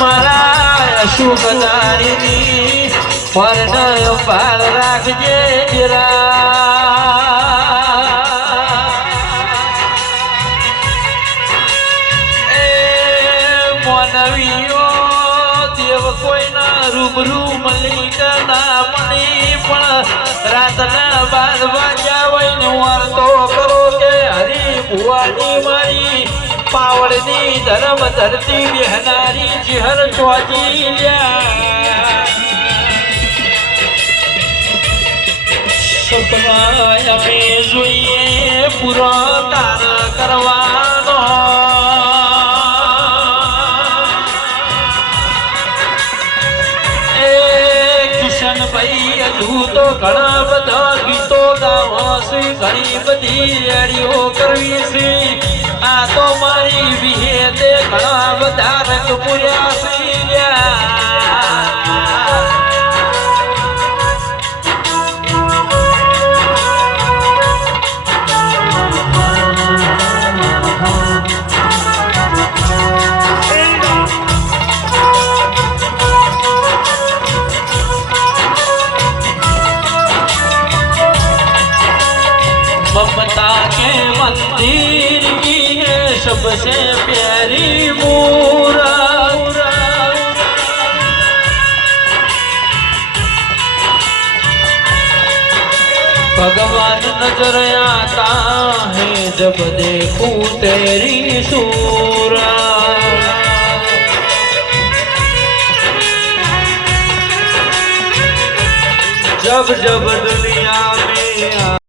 મારા અશુક દાણીની વર્ણ પાલ રાખજે મોનવીઓ દેવ કોઈના રૂબરૂ મલિક ના મળી પણ રાતના 12 વાગ્યા હોય ને વાર્તો કરો કે હરી ભુવાની મારી પાવડની ધર્મ ધરતી બેહનારી ચિહર ચોજી સપના અમે જોઈએ પૂરો તાર કરવાનો કિશનભાઈ હજુ તો ઘણા બધા ગીતો ગાવા છે ઘણી બધી રેડીઓ કરવી છે આ તો મારી વિહેતે ઘણા બધા રંગ પૂર્યા છે ममता के मंदिर की है सबसे प्यारी मूरत भगवान नजर आता है जब देखूं तेरी सूरत जब जब दुनिया में